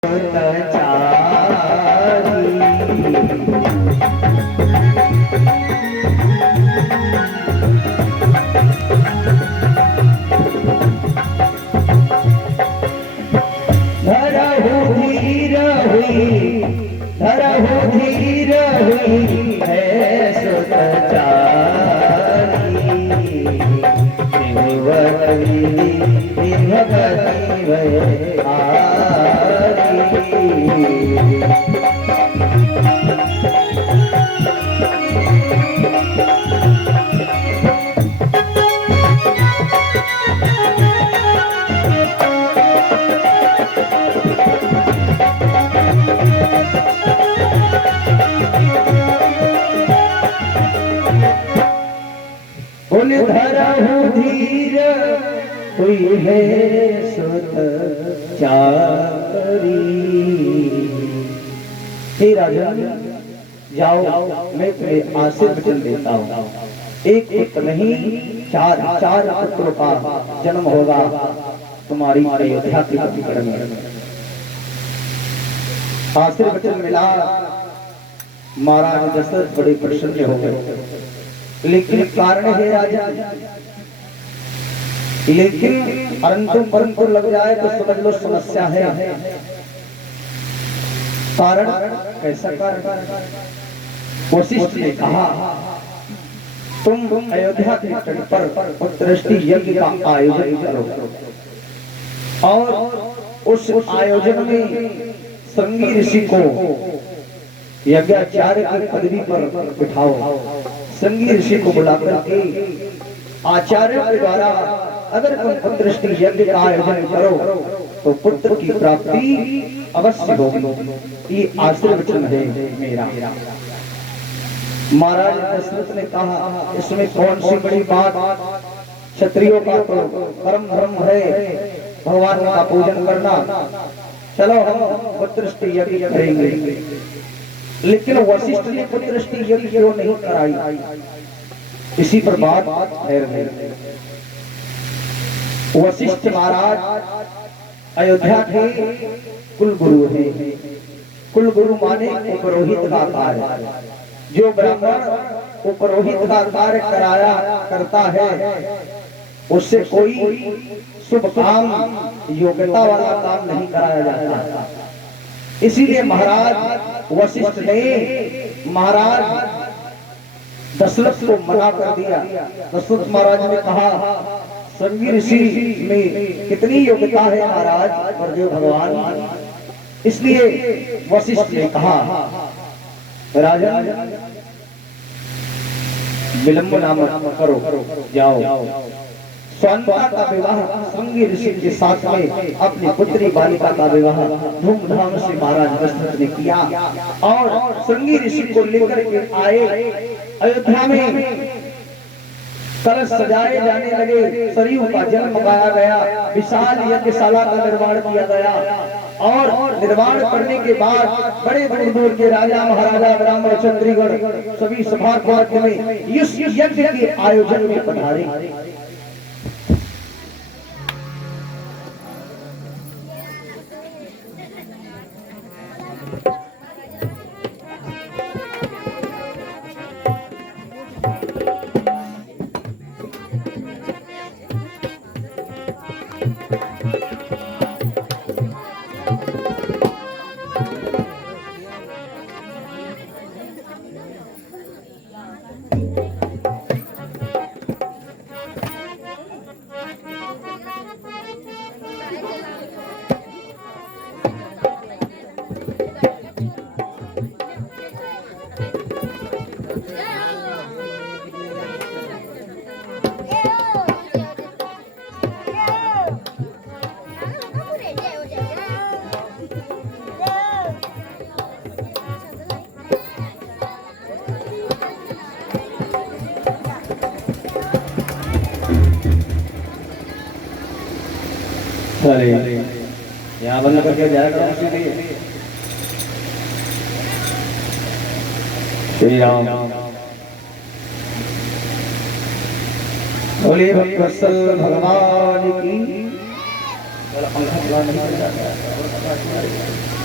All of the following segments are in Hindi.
बोले धरहु धीर हुई है सुत चाकरी। हे राजा जाओ, मैं तुम्हें आशीर्वचन देता हूँ। एक पुत्र नहीं, चार पुत्रों का जन्म होगा तुम्हारी अयोध्या के पतिकड़ में। आशीर्वचन मिला, महाराज दशरथ बड़े प्रसन्न हो गए। लेकिन कारण है राजा, लेकिन परंतु लग जाए तो समझ लो समस्या है। कारण कैसा कारण? वशिष्ठ ने कहा तुम अयोध्या के तट पर उत्तरष्टि यज्ञ का आयोजन करो और उस आयोजन में संगी ऋषि को यज्ञाचार्य की पदवी पर बिठाओ। संगी ऋषि को बुलाकर के आचार्य के द्वारा अगर तुम पुत्रष्टि यज्ञ का आयोजन करो तो पुत्र की प्राप्ति अवश्य होगी। ये आशीर्वचन है मेरा। महाराज दशरथ ने कहा इसमें कौन सी बड़ी बात, क्षत्रियों का तो परम धर्म है भगवान का पूजन करना। चलो हम पुत्रष्टि यज्ञ करेंगे। लेकिन वशिष्ठ ने पुत्रष्टि यज्ञ क्यों नहीं कराई? इसी पर बात ठहर गई। वशिष्ठ महाराज अयोध्या के कुल गुरु हैं। कुल गुरु माने पुरोहित का कार्य। जो ब्राह्मण पुरोहित का कार्य कराया करता है उससे कोई शुभ काम, योग्यता वाला काम नहीं कराया जाता। इसीलिए महाराज वशिष्ठ ने महाराज दशरथ को मना कर दिया। दशरथ महाराज ने कहा संगी ऋषि में कितनी योग्यता है महाराज और जो भगवान। इसलिए वशिष्ठ ने कहा राजा विलंब ना मत करो, जाओ। स्वांता का विवाह संगी ऋषि के साथ में अपनी पुत्री बालिका का विवाह धूमधाम से महाराज दशरथ ने किया और संगी ऋषि को लेकर के आए। अयोध्या में कलश सजाए जाने लगे, सरयू का जल मंगाया गया, विशाल यज्ञशाला का निर्माण किया गया और निर्माण करने के बाद बड़े बड़े दूर के राजा महाराजा ब्राह्मण क्षत्रियगण सभी सभा के मध्य में इस यज्ञ के आयोजन में पधारे। यहाँ बंद करके जाएगा श्री राम। बोले भक्तवत्सल भगवान की।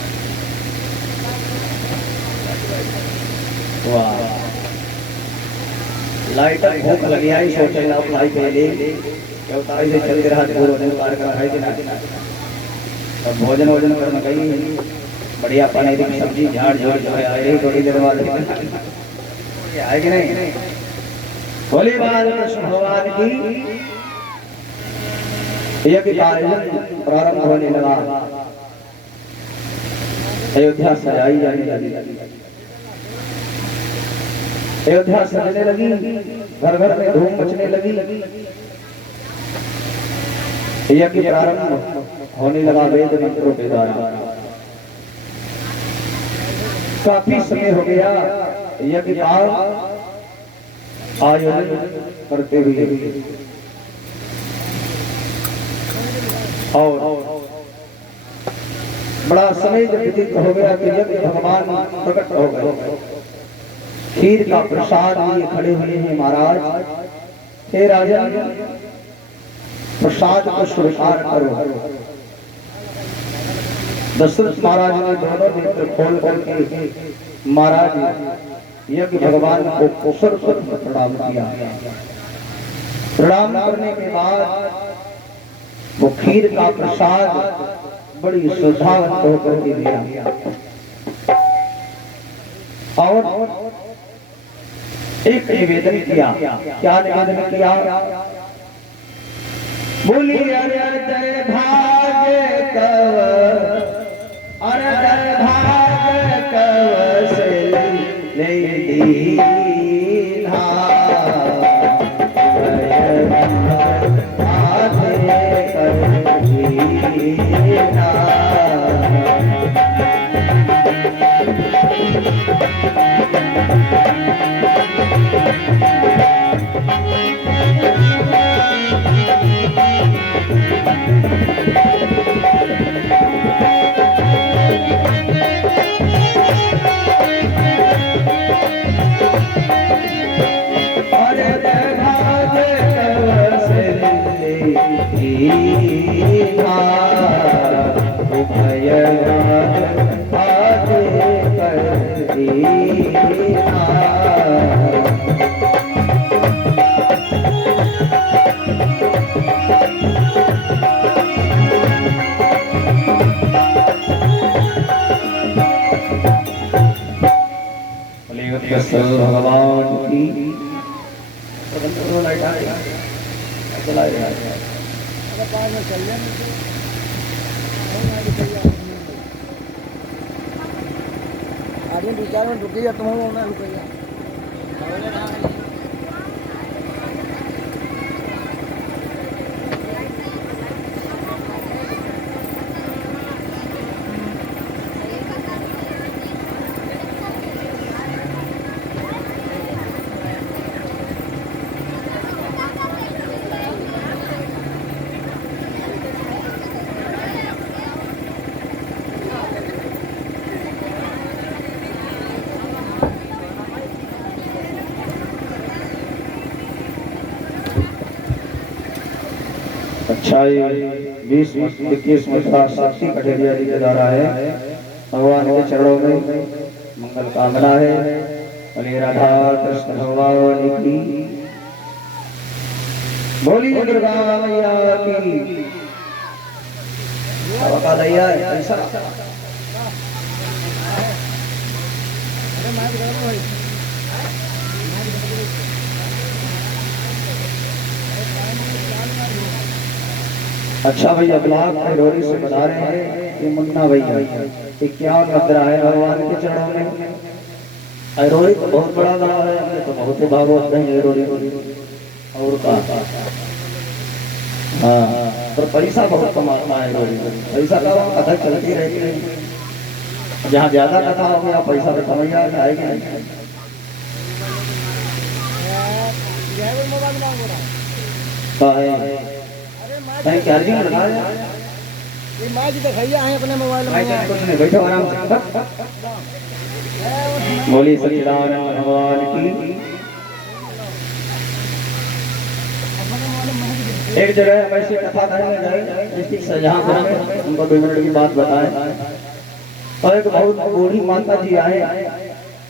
वाह लाइट भूख लगी आई सोचे ना भाई पहले क्या उतारी से चलते रहा पूरा दिन पार कर खाई देना अब भोजन वोजन करना कहीं बढ़िया पानी की सब्जी झाड़ झाड़ जो है आए थोड़ी देर बाद आए कि नहीं बोली बाल कृष्ण भगवान की यज्ञ कार्य प्रारंभ होने लगा अयोध्या सजाई जाने लगी अयोध्या सजने लगी घर घर में धूम मचने लगी यज्ञ प्रारंभ होने लगा वेद मंत्रों के द्वारा काफी समय हो गया यज्ञ का आयोजन करते हुए और बड़ा समय जब व्यतीत हो गया कि यज्ञ भगवान प्रकट हो गए खीर का प्रसाद लिए खड़े हुए हैं महाराज हे राजा प्रसाद को स्वीकार करो दशरथ महाराज ने दोनों नेत्र खोल करके महाराज यज्ञ भगवान को कुशल प्रणाम किया प्रणाम करने के बाद वो खीर का प्रसाद बड़ी श्रद्धावंत होकर के दिया और एक निवेदन किया क्या निवेदन किया बोली अरे जय भाग्य कव अरे जय भाग्य कव से ले दीना आधे कर दीना भगवान की आदमी 2-4 मिनट रुकिएगा तुम ना रुकिएगा अच्छा ये 20-21 का साक्षी कठेरिया जी के द्वारा है भगवान के चरणों में मंगल कामना है बोली राधा कृष्ण भगवान की बोली दुर्गा मैया की का दैया ऐसा अच्छा भैया ब्लॉक रोरी से बता रहे हैं कि मुन्ना भैया क्या मुद्रा है भगवान के चरणों में रोरी तो बहुत बड़ा गाँव है हमने तो बहुत ही भागवत नहीं है रोरी और का हाँ पर पैसा बहुत कमाता है रोरी पैसा का कथा चलती रहती है जहाँ ज्यादा कथा हो गया पैसा तो समझ आएगी नहीं चार्जिंग लगा दे ये मां जी दिखाइए हैं अपने मोबाइल में कुछ नहीं बैठो आराम से बोली सच्चिदानंद भगवान की एक जगह हम ऐसी कथा करने गए डिस्ट्रिक्ट शाहजहां उनको 2 मिनट की बात बताएं और एक बहुत बूढ़ी माता जी आए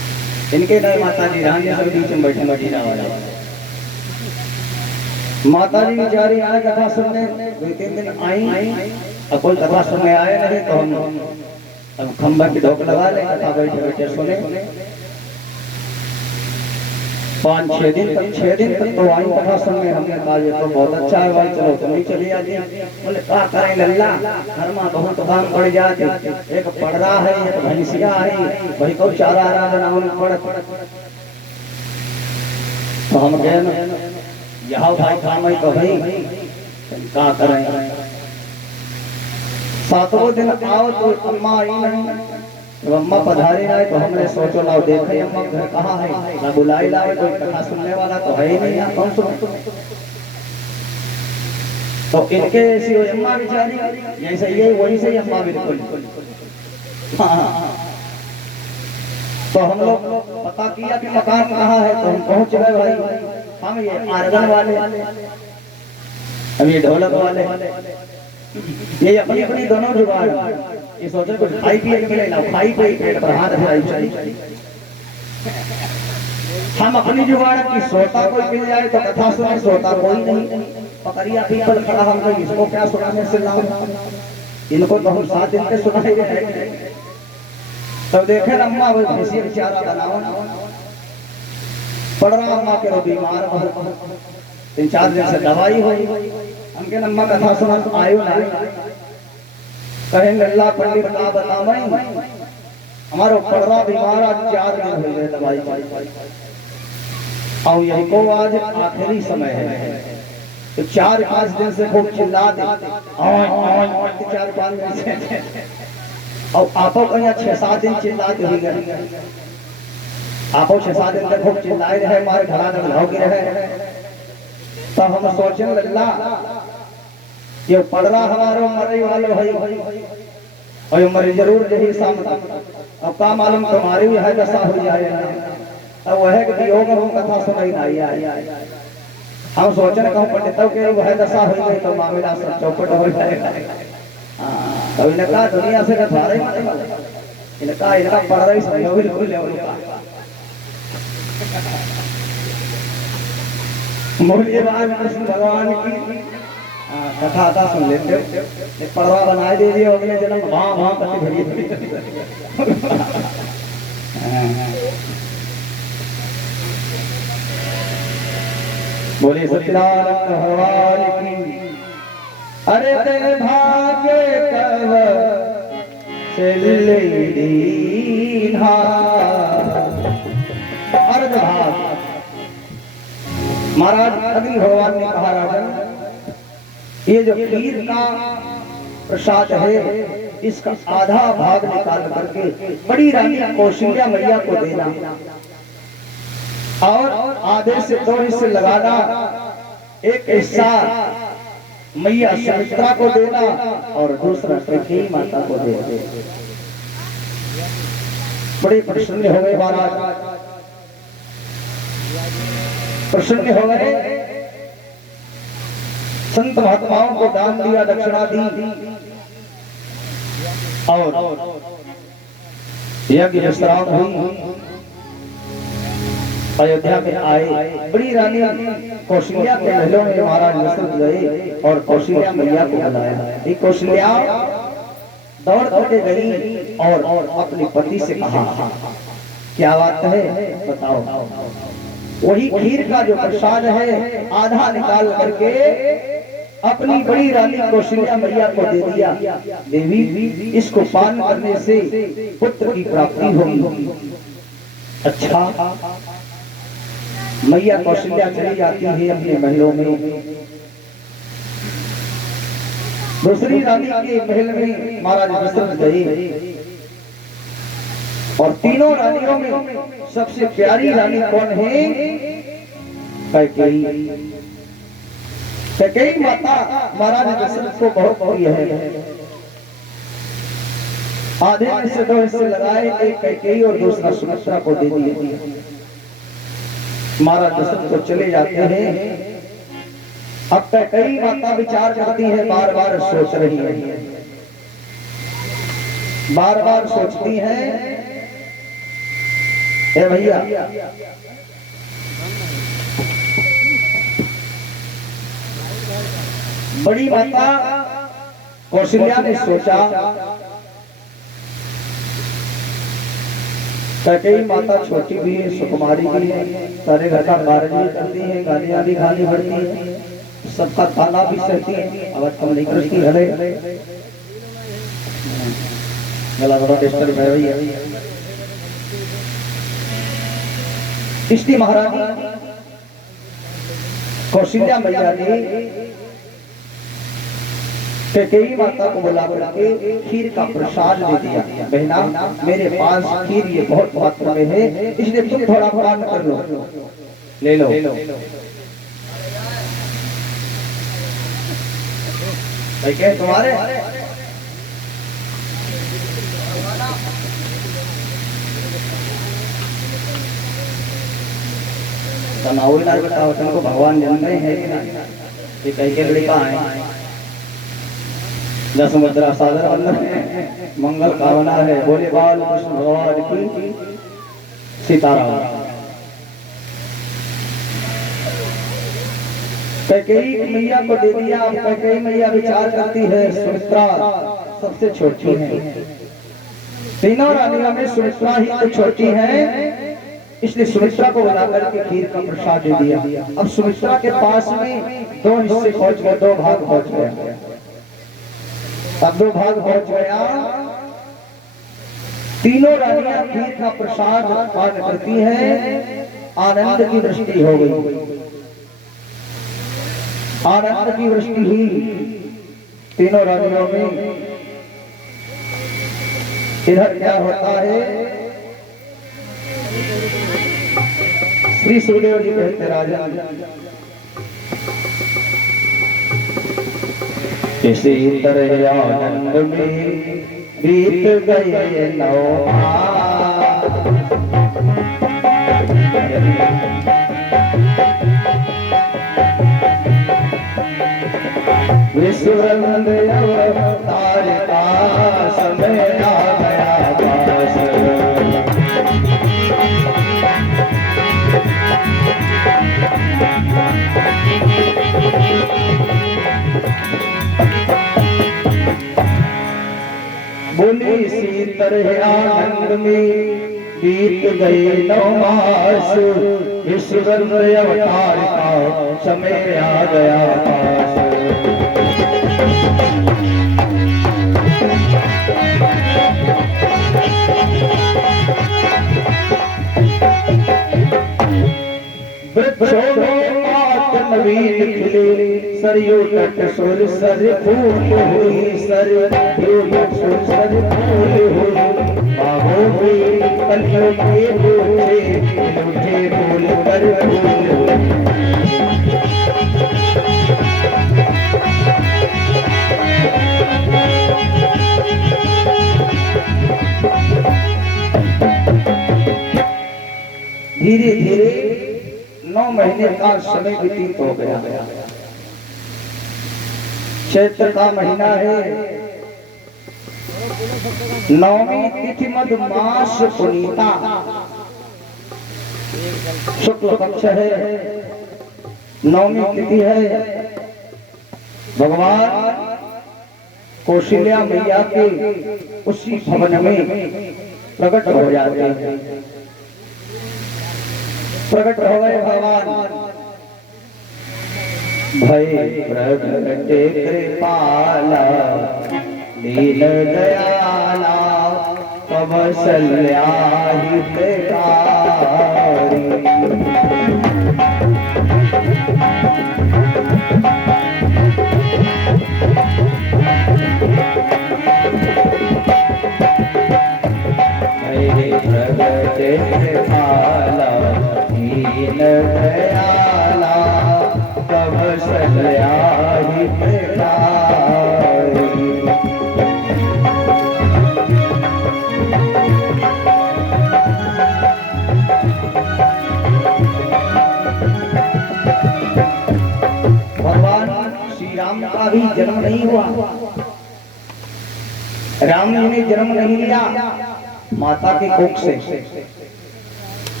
इनके नए माता जी रानी सब बीच में बैठे मदीना वाले माता जी बेचारी आए कथा सुनने, 2-3 दिन आई, अब कोई कथा सुनने आए नहीं तो हम अब खंबा की ढोक लगा ले, कथा बैठे बैठे सुने। 5-6 दिन तक तो आई कथा सुनने। हमने कहा ये तो बहुत अच्छा है भाई, चलो तुम भी चली आती। बोले क्या करें लल्ला, घर में बहुत काम पड़ जाते, एक पड़रा है, एक भैंसिया है, भाई को चारा बनाने पड़। तो हम कहे यहाँ भाई काम है तो भाई क्या करें। 7वें दिन आओ तो अम्मा आई नहीं। जब अम्मा पधारी आए तो हमने सोचो लाओ देखे अम्मा घर कहाँ है, ना बुलाई लाए, कोई कथा सुनने वाला तो है ही नहीं, यहाँ कौन सुने। तो इनके ऐसी अम्मा बेचारी जैसे ये वही से अम्मा बिल्कुल। हाँ। तो हम लोग पता किया कि मकान कहाँ है, तो हम पहुंच गए भाई। हम ये आरगन वाले, हम ये ढोलक वाले, ये अपनी अपनी दोनों जुगाड़। ये सोचे कुछ खाई पिए के मिले ना, खाई पे पेट पर हाथ रखाई। हम अपनी जुगाड़ की सोता कोई मिल जाए तो कथा सुने, सोता कोई नहीं। पकड़िया पीपल खड़ा, हम लोग इसको क्या सुनाने से लाऊं, इनको तो हम 7 दिन से सुनाए रहे। तो देखे अम्मा वो भैंसी चारा बनाओ, पड़ रहा अम्मा के बीमार, 3-4 दिन से दवाई हुई। हमके अम्मा कथा सुना आयो ना, कहे लल्ला पंडित का बतावे हमारो पड़रा बीमार, आज 4 दिन हो गए दवाई। और यही को आज आखिरी समय है, तो 4-5 दिन से खूब चिल्ला दे, 4-5 दिन से। और आपो कहीं 6-7 दिन चिल्लाते हुई गए, आपो 6-7 दिन तक खूब चिल्लाए रहे, हमारे घरा भागी रहे। तो हम सोचे लल्ला ये पड़रा हमारो मरे वालो है, और मरे जरूर यही सामने। अब का मालूम तुम्हारी भी है दशा हो जाए, अब वह कि योग हम कथा सुनाई नहीं। हम सोचे कहूँ पंडितों के वह दशा हो गई तो मामला सब चौपट हो जाएगा। तो इनका दुनिया से कथा रही, इनका पड़ रही समझो बिल्कुल बोलिए कृष्ण भगवान की कथा था सुन लेते। एक पड़वा बनाए दे दिए अगले जन्म वहां वहां कति भरी। बोले सत्यनारायण भगवान की। अरे तेरे भाग्य कव से दीना अर्ध भाग। महाराज अग्नि भगवान ने कहा राजन ये जो खीर का प्रसाद है इसका आधा भाग निकाल करके बड़ी रानी कौशल्या मैया को देना, और आधे से 2 हिस्से लगाना, एक हिस्सा मैया सुमित्रा को देना और दूसरा कैकेयी माता को देना। बड़े प्रसन्न हो गए महाराज, प्रसन्न हो गए। संत महात्माओं को दान दिया, दक्षिणा दी, और यज्ञ विश्राम हुई। अयोध्या में आए, बड़ी रानी कौशल्या के महलों में महाराज दशरथ गए और कौशल्या मैया को बुलाया। कौशल्या दौड़ करके गई और अपने पति से कहा क्या बात है बताओ। वही खीर का जो प्रसाद है आधा निकाल करके अपनी बड़ी रानी कौशल्या मैया को दे दिया। देवी इसको पान करने से पुत्र की प्राप्ति होगी। अच्छा, मैया कौशल्या चली जाती है अपने महलों में। दूसरी रानी के महल में महाराज दशरथ गए, और तीनों रानियों में सबसे प्यारी रानी कौन है? कैकेयी। कैकेयी माता महाराज दशरथ को बहुत प्रिय है। आधे में से 2 हिस्से लगाए, एक कैकेयी और दूसरा सुमित्रा को दे दिए। महाराज दशरथ को चले जाते हैं। अब कैकेयी माता विचार करती है, बार बार सोच रही है, बार बार सोचती है हे भैया, बड़ी माता कौशल्या ने सोचा, कैकेयी माता छोटी भी है, सुकुमारी भी है, सारे घर का कार्य भी करती है, गालियां भी खानी पड़ती है, सबका ताना भी सहती है, आवाज कम नहीं करती। हले गला थोड़ा डिस्टर्ब है भैया। इसलिए महारानी कौशल्या मैया ने कैकेयी माता को बुला करके खीर का प्रसाद दे दिया। बहना, मेरे पास खीर ये बहुत मात्रा में है, इसलिए तुम थोड़ा पान कर लो, ले लो। क्या तुम्हारे तनाव ना बताओ, तुमको भगवान जानते हैं कि नहीं? ये कई लड़का है, दस मुद्रा सादर वंदन मंगल कामना है, बोले बाल कृष्ण भगवान की सीताराम। कैकेयी मैया को दे दिया। कैकेयी मैया विचार करती है, सुमित्रा सबसे छोटी है, तीनों रानियों में सुमित्रा ही तो छोटी है, इसलिए सुमित्रा को बुला करके खीर का प्रसाद दे दिया। अब सुमित्रा के पास में दो हिस्से पहुंच गए, दो भाग पहुंच गया। अब दो भाग पहुंच गया, तीनों रानियां खीर का प्रसाद पान करती हैं, आनंद की वृष्टि हो गई, आनंद की वृष्टि हुई तीनों रानियों में। इधर क्या होता है, श्री सुखदेव जी कहते राजन, इसी तरह आनंद में बीत गए 9 माह, विश्वनंद अवतार का समय आ गया पास। बोली इसी तरह आनंद में बीत गए 9 मास, ईश्वर अवतार का समय आ गया पास। नवीन खिले सरयू तट सुर सर फूल हुई, सरयू तट सुर सर फूल हुई, बाहों में कलियों के बूटे उठे फूल पर फूल। धीरे धीरे 9 महीने का समय व्यतीत हो गया। चैत्र का महीना है, 9वीं तिथि मध्य मास पुनीता, शुक्ल पक्ष है, 9वीं तिथि है। भगवान कौशल्या मैया के उसी भवन में प्रकट हो जाते हैं। प्रकट हो गए भगवान, भय प्रगट कृपाला दीन दयाला कौशल्या हितकारी। भय प्रगट कृपाला दीन दयाला कौशल्या हितकारी। भगवान श्री राम का भी जन्म नहीं हुआ, राम जी ने जन्म नहीं लिया माता के कोख से,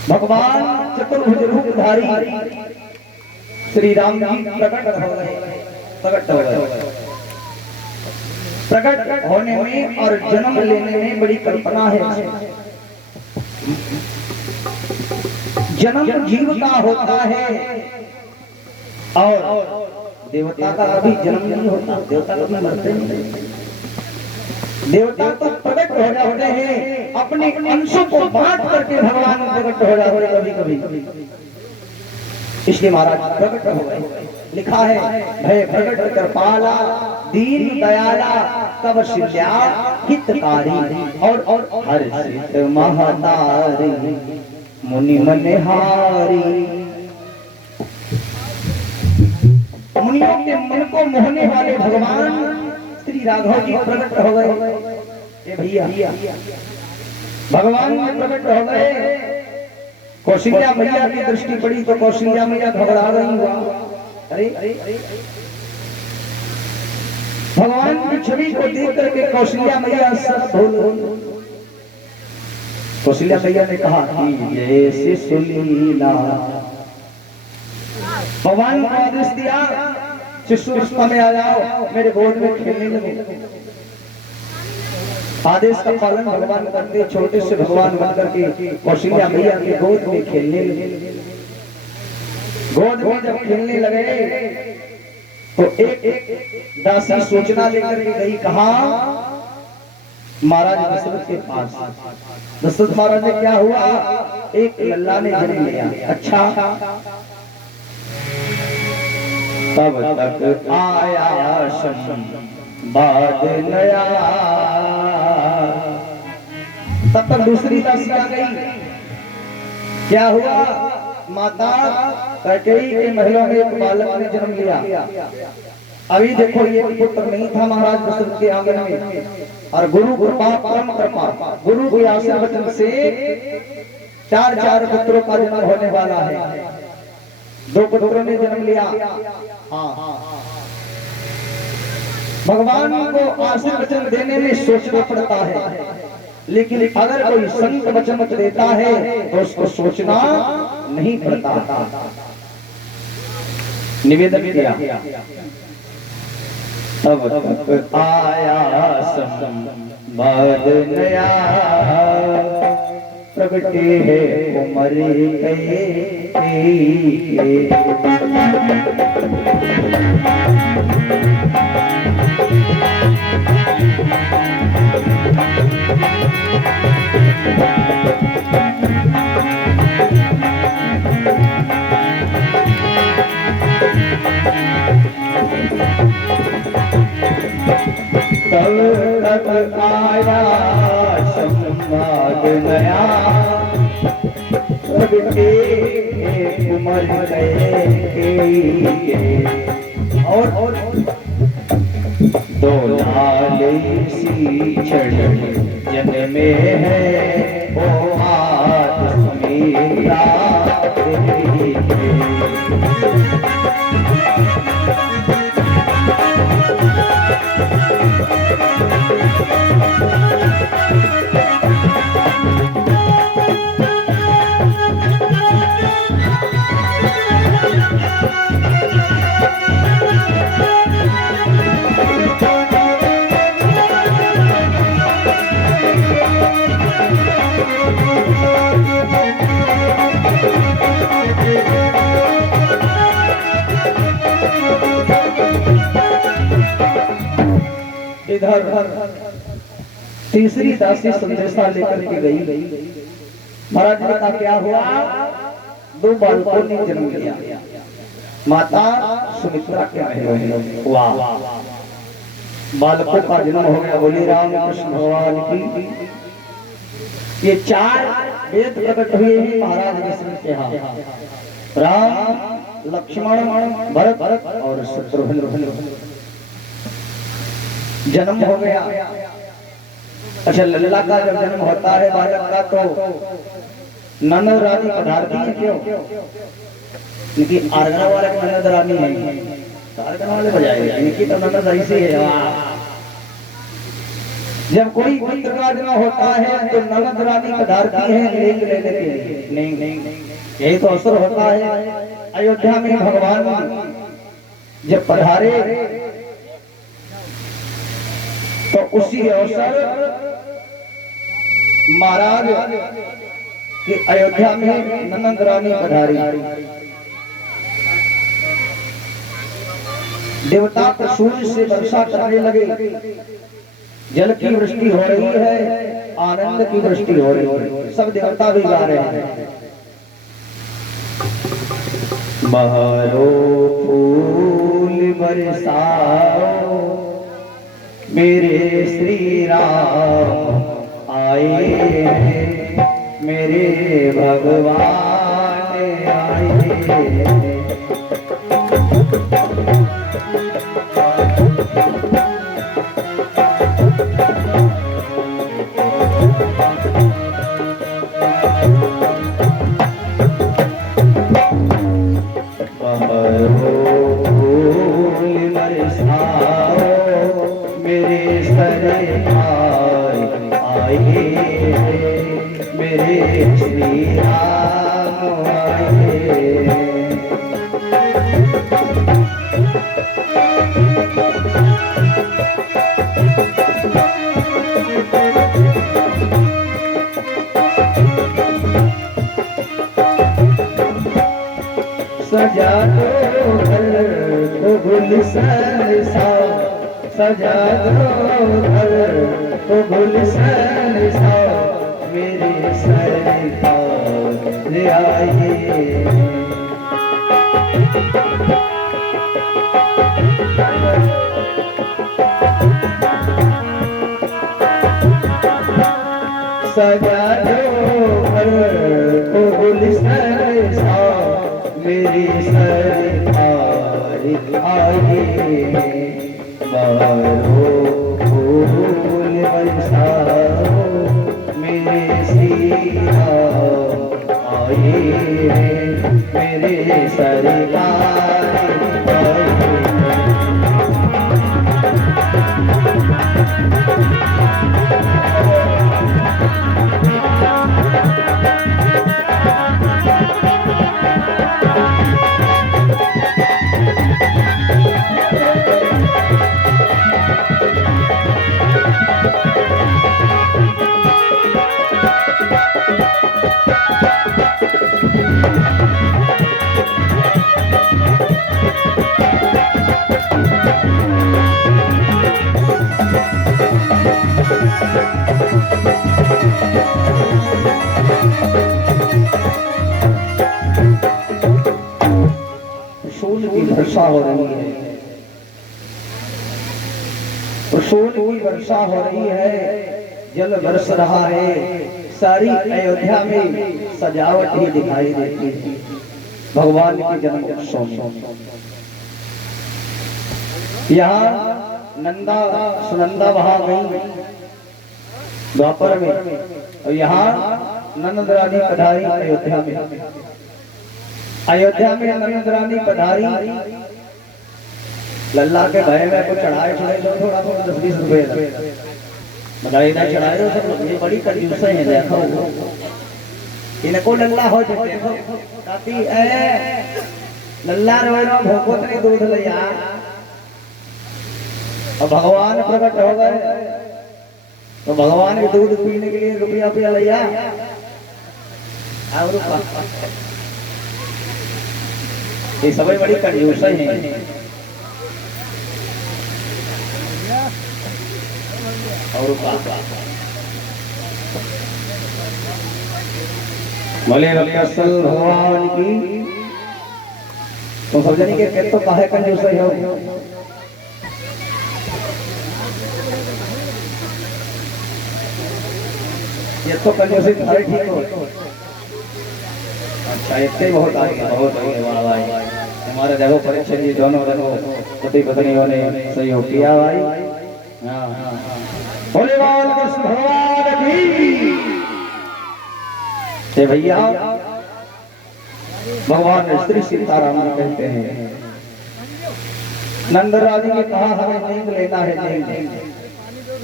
भगवान चतुर्भुज रूपधारी श्री राम जी प्रकट हो गए। प्रकट होने में और जन्म लेने में बड़ी कल्पना है। जन्म जीव का होता है और देवता का अभी जन्म नहीं होता। देवता कभी मरते नहीं। देवता तो प्रकट हो जाते हैं, अपने अंशों को बांट करके भगवान प्रकट हो जाते हैं कभी कभी। इसलिए महाराज प्रकट हो गए। लिखा है भय प्रकट कृपाला दीन दयाला कवशिल्या हितकारी और हर्षित महतारी मुनि मनहारी। मुनियों के मन को मोहने वाले भगवान श्री राघव जी प्रकट हो गए। ये भैया भगवान में प्रकट हो गए। कौशल्या मैया की दृष्टि पड़ी तो कौशल्या मैया घबरा गई। हुआ अरे भगवान की छवि को देख करके कौशल्या मैया सर धो। कौशल्या मैया ने कहा कि जैसे सुलीला। भगवान को आदेश दिया शिशु रिश्ता में आ जाओ, मेरे गोद में खेलने लगे। आदेश का पालन भगवान करते छोटे से भगवान बन करके कौशल्या मैया के गोद में खेलने लगे। गोद में जब खेलने लगे तो एक दासी सूचना लेकर के गई। कहा महाराज दशरथ के पास। दशरथ महाराज ने क्या हुआ, एक लल्ला ने जन्म लिया। अच्छा तब तक आया बाद नया। तब तक दूसरी दासी आ गई। क्या हुआ, माता कैकेयी के महलों में एक बालक ने जन्म लिया। अभी देखो ये पुत्र नहीं था महाराज दशरथ के आंगन में, और गुरु कृपा परम कृपा गुरु के आशीर्वाद से चार पुत्रों का जन्म होने वाला है। 2 पुत्रों ने जन्म लिया। भगवान को आशीर्वचन देने में सोचना पड़ता है, लेकिन अगर कोई संत वचन देता है तो उसको सोचना नहीं पड़ता। निवेदन किया तब तक आया संवाद नया। प्रगटे है उमर तब आया संवाद नया। प्रगटे उमर और दो लाल सी चढ़ जन में है ओ हाथ मेरा। इधर तीसरी दासी संदेशा लेकर के गई। महाराज ने कहा क्या हुआ, 2 बालकों ने जन्म लिया। माता सुमित्रा के महलों में। वाह, बालकों का जन्म हो गया। बोली राम कृष्ण भगवान की। ये 4 वेद प्रकट हुए हैं महाराज दशरथ के यहाँ। राम लक्ष्मण भरत और शत्रुघ्न जन्म हो गया। अच्छा, लल्ला का जब जन्म होता है बालक का तो ननद रानी पधारती है। क्यों? क्योंकि आरगना वाले ननद रानी है, आरगना वाले बजाएंगे, इनकी तो ननद ऐसी है। जब कोई पुत्र का जन्म होता है तो ननद रानी पधारती है नींद लेने के लिए। नहीं, यही तो अवसर होता है। अयोध्या में भगवान जब पधारे तो उसी अवसर महाराज कि अयोध्या में ननद रानी पधारी। देवता त्रिशूल से वर्षा करने लगे, जल की वृष्टि हो रही है, आनंद की वृष्टि हो रही है, सब देवता भी गा रहे हैं। बहारो फूल बरसाओ मेरे श्री राम आए हैं, मेरे भगवान आए हैं। मेरे श्री राम आए। सजा दो घर को गुलशन सा, सजा दो घर को गुलशन सा, मेरे सरकार आइए। सजा दो घर को गुलशन सा, मेरी सरकार आइए। बारो फूल बरसाओ मेरे श्री राम आए, मेरे सरकार आए। वर्षा हो रही है, फूल की वर्षा हो रही है, जल बरस रहा है, सारी अयोध्या में सजावट ही दिखाई देती है भगवान के जन्मोत्सव में। यहाँ नंदा सुनंदा बहा गई द्वापर में, और यहाँ नंद रानी पधारी अयोध्या में। अयोध्या में नंद रानी पधारी, लल्ला के भय में कुछ चढ़ाए थोड़ा 10-20 रुपए बताइए ना चढ़ाए हो सब। ये बड़ी कंजूस है, देखो इनको लल्ला हो देखो ताती ए लल्ला रोना भोगवत नहीं दूध लिया, और भगवान प्रकट हो गए तो भगवान के दूध पीने के लिए रुपया पिया लिया। ये सब बड़ी कंजूस है। और भले रसल भगवान की तो सब जनी के तो काहे कंजूस है हो। ये तो कंजूसी थारी ठीक हो। अच्छा इतने बहुत आगे वाह भाई, हमारे देखो परीक्षा जी दोनों पति पत्नियों ने सहयोग किया भाई। हाँ बोले कृष्ण भगवान की भैया। भगवान श्री सीताराम कहते हैं नंद रानी ने कहा हमें नींद लेना है, नींद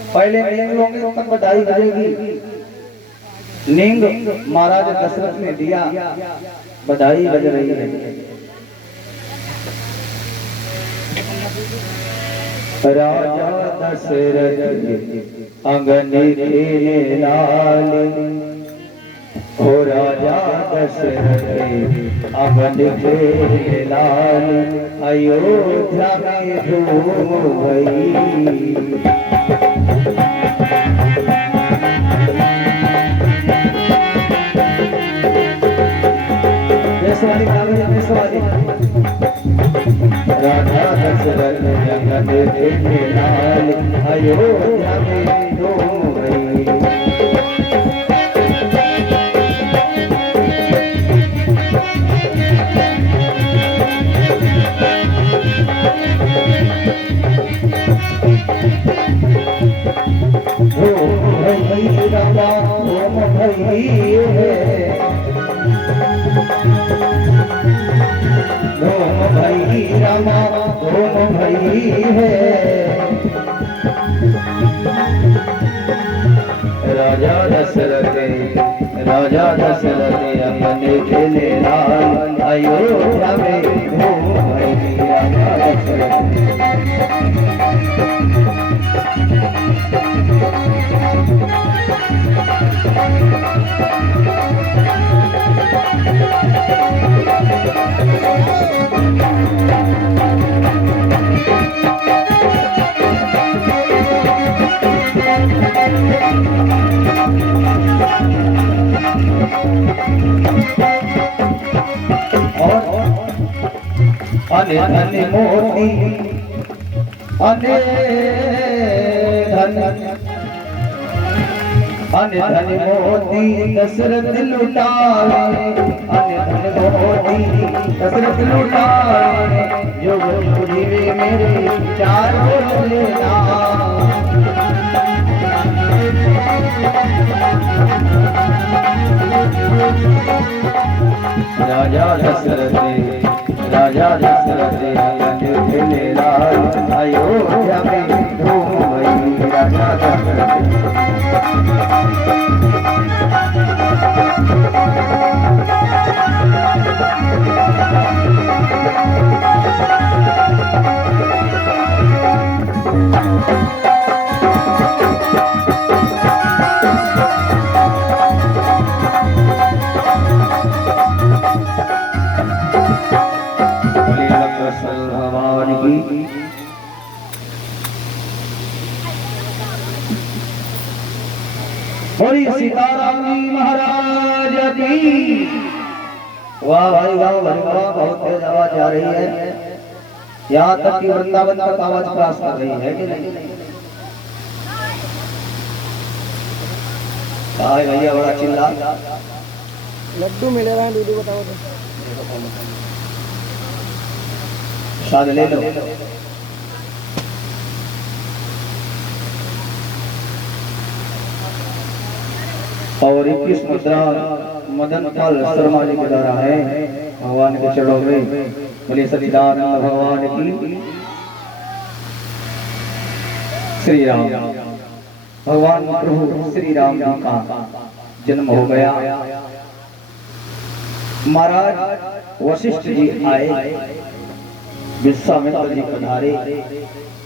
पहले नींग लोगे तब बधाई बजेगी। नींग महाराज दशरथ ने दिया, बधाई बज रही है। राजा दशरथ अंगन खेले लाल, हो राजा दशरथ अंगन खेले लाल, अयोध्या में धूम गई। राजा दशरथ अंगन खेले लाल, अयोध्या में धूम गई। रामा ओम भई है, ओम भई रामा ओम भई है। राजा दशरथ अंगन खेले लाल, अयोध्या में धूम भई। राजा दशरथ अने धन मोती अने धन मोती दशरथ लुटाए, अने धन मोती दशरथ लुटाए, जो जीवे मेरे चारों लेना। राजा दशरथ अंगन खेले लाल, अयोध्या में धूम गई। राजा दशरथ भगवान की। बोली सीताराम जी महाराज की। वाह भाई वाह, बहुत तेज आवाज आ रही है, यहाँ तक कि वृंदावन तक आवाज क्रॉस कर रही है कि नहीं? भैया बड़ा चिल्ला। लड्डू मिलेगा दीदी, बताओ तो। शाद ले लो। और 21 मुद्रा मदन पाल शर्मा जी के द्वारा है, भगवान के चरणों में। बोले सच्चिदानंद भगवान की। श्री राम भगवान प्रभु श्री राम जी का जन्म हो गया। महाराज वशिष्ठ जी आए, विश्वामित्र जी पधारे।